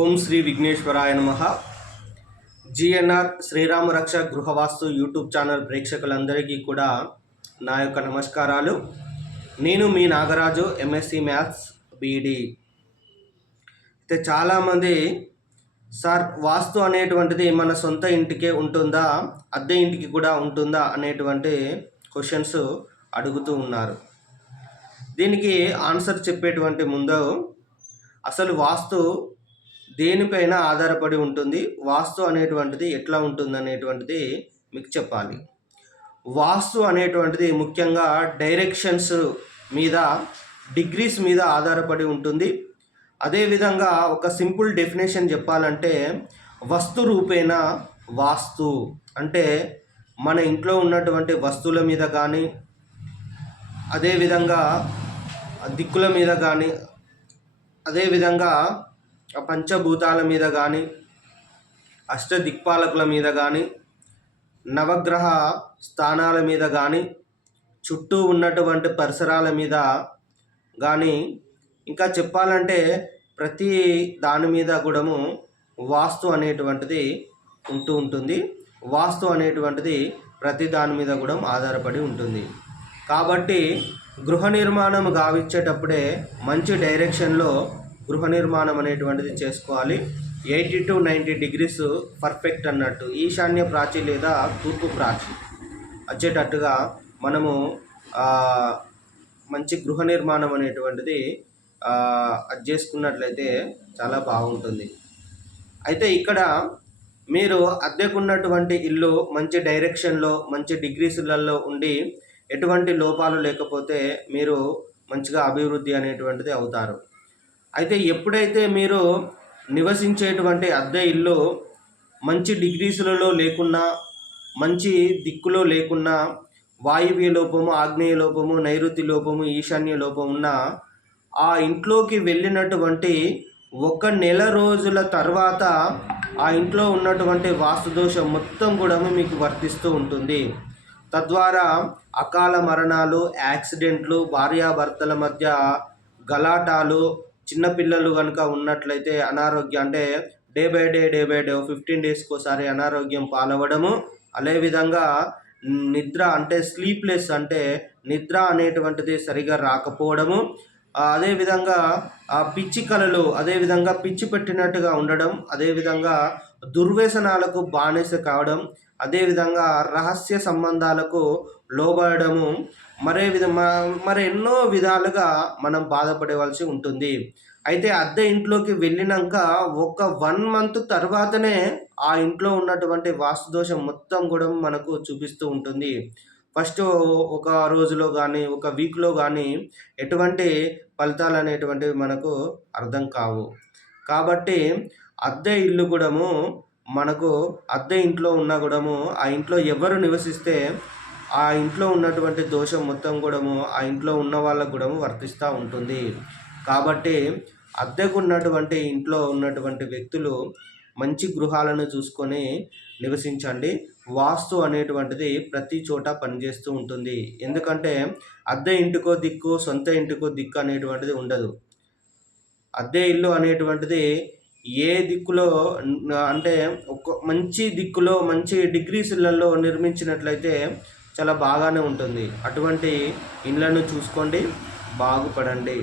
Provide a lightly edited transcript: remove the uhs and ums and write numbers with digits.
ఓం శ్రీ విఘ్నేశ్వరాయ నమః. జిఎన్ఆర్ శ్రీరామ రక్ష గృహవాస్తు YouTube channel ప్రేక్షకులందరికీ కూడా నా యొక్క నమస్కారాలు. నేను మీ నాగరాజు, ఎంఎస్సి మ్యాథ్స్ బీఈడి. అయితే చాలామంది సార్ వాస్తు అనేటువంటిది మన సొంత ఇంటికే ఉంటుందా, అద్దె ఇంటికి కూడా ఉంటుందా అనేటువంటి క్వశ్చన్స్ అడుగుతూ ఉన్నారు. దీనికి ఆన్సర్ చెప్పేటువంటి ముందు అసలు వాస్తు దేనిపైన ఆధారపడి ఉంటుంది, వాస్తు అనేటువంటిది ఎట్లా ఉంటుంది అనేటువంటిది మీకు చెప్పాలి. వాస్తు అనేటువంటిది ముఖ్యంగా డైరెక్షన్స్ మీద, డిగ్రీస్ మీద ఆధారపడి ఉంటుంది. అదేవిధంగా ఒక సింపుల్ డెఫినేషన్ చెప్పాలంటే వస్తు రూపేణ వాస్తు అంటే మన ఇంట్లో ఉన్నటువంటి వస్తువుల మీద కానీ, అదేవిధంగా దిక్కుల మీద కానీ, అదేవిధంగా పంచభూతాల మీద కానీ, అష్టదిక్పాలకుల మీద కానీ, నవగ్రహ స్థానాల మీద కానీ, చుట్టూ ఉన్నటువంటి పరిసరాల మీద కానీ, ఇంకా చెప్పాలంటే ప్రతి దాని మీద కూడా వాస్తు అనేటువంటిది ఉంటుంది. వాస్తు అనేటువంటిది ప్రతి దాని మీద కూడా ఆధారపడి ఉంటుంది. కాబట్టి గృహ నిర్మాణం గావించేటప్పుడే మంచి డైరెక్షన్లో గృహ నిర్మాణం అనేటువంటిది చేసుకోవాలి. 80 to 90 degrees పర్ఫెక్ట్ అన్నట్టు, ఈశాన్య ప్రాచి లేదా తూర్పు ప్రాచి వచ్చేటట్టుగా మనము మంచి గృహ నిర్మాణం అనేటువంటిది అది చేసుకున్నట్లయితే చాలా బాగుంటుంది. అయితే ఇక్కడ మీరు అద్దెకున్నటువంటి ఇల్లు మంచి డైరెక్షన్లో, మంచి డిగ్రీస్లలో ఉండి ఎటువంటి లోపాలు లేకపోతే మీరు మంచిగా అభివృద్ధి అనేటువంటిది అవుతారు. అయితే ఎప్పుడైతే మీరు నివసించేటువంటి అద్దె ఇల్లు మంచి డిగ్రీస్లలో లేకున్నా, మంచి దిక్కులో లేకున్నా, వాయువ్య లోపము, ఆగ్నేయ లోపము, నైరుతి లోపము, ఈశాన్య లోపం ఉన్న ఆ ఇంట్లోకి వెళ్ళినటువంటి 1 నెల రోజుల తర్వాత ఆ ఇంట్లో ఉన్నటువంటి వాస్తుదోషం మొత్తం కూడా మీకు వర్తిస్తూ ఉంటుంది. తద్వారా అకాల మరణాలు, యాక్సిడెంట్లు, భార్యాభర్తల మధ్య గలాటాలు, చిన్నపిల్లలు కనుక ఉన్నట్లయితే అనారోగ్యం అంటే డే బై డే 15 డేస్కి ఒకసారి అనారోగ్యం పాలవడము, అదేవిధంగా నిద్ర అంటే స్లీప్లెస్ అంటే నిద్ర అనేటువంటిది సరిగా రాకపోవడము, అదేవిధంగా పిచ్చి కళలు, అదేవిధంగా పిచ్చి పెట్టినట్టుగా ఉండడం, అదేవిధంగా దుర్వ్యసనాలకు బానిస కావడం, అదేవిధంగా రహస్య సంబంధాలకు లోబడము, మరి ఎన్నో విధాలుగా మనం బాధపడవలసి ఉంటుంది. అయితే అద్దె ఇంట్లోకి వెళ్ళినాక ఒక 1 month తర్వాతనే ఆ ఇంట్లో ఉన్నటువంటి వాస్తుదోషం మొత్తం కూడా మనకు చూపిస్తూ ఉంటుంది. ఫస్ట్ ఒక రోజులో కానీ, ఒక వీక్లో కానీ ఎటువంటి ఫలితాలు అనేటువంటివి మనకు అర్థం కావు. కాబట్టి అద్దె ఇల్లు కూడా మనకు అద్దె ఇంట్లో ఉన్నా కూడా ఆ ఇంట్లో ఎవరు నివసిస్తే ఆ ఇంట్లో ఉన్నటువంటి దోషం మొత్తం కూడా ఆ ఇంట్లో ఉన్న వాళ్ళకు కూడా వర్తిస్తూ ఉంటుంది. కాబట్టి అద్దెకు ఉన్నటువంటి ఇంట్లో ఉన్నటువంటి వ్యక్తులు మంచి గృహాలను చూసుకొని నివసించండి. వాస్తు అనేటువంటిది ప్రతి చోట పనిచేస్తూ ఉంటుంది. ఎందుకంటే అద్దె ఇంటికో దిక్కు, సొంత ఇంటికో దిక్కు అనేటువంటిది ఉండదు. అద్దె ఇల్లు అనేటువంటిది ఏ దిక్కులో అంటే ఒక మంచి దిక్కులో, మంచి డిగ్రీస్లలో నిర్మించినట్లయితే చాలా బాగానే ఉంటుంది. అటువంటి ఇళ్ళను చూసుకోండి, బాగుపడండి.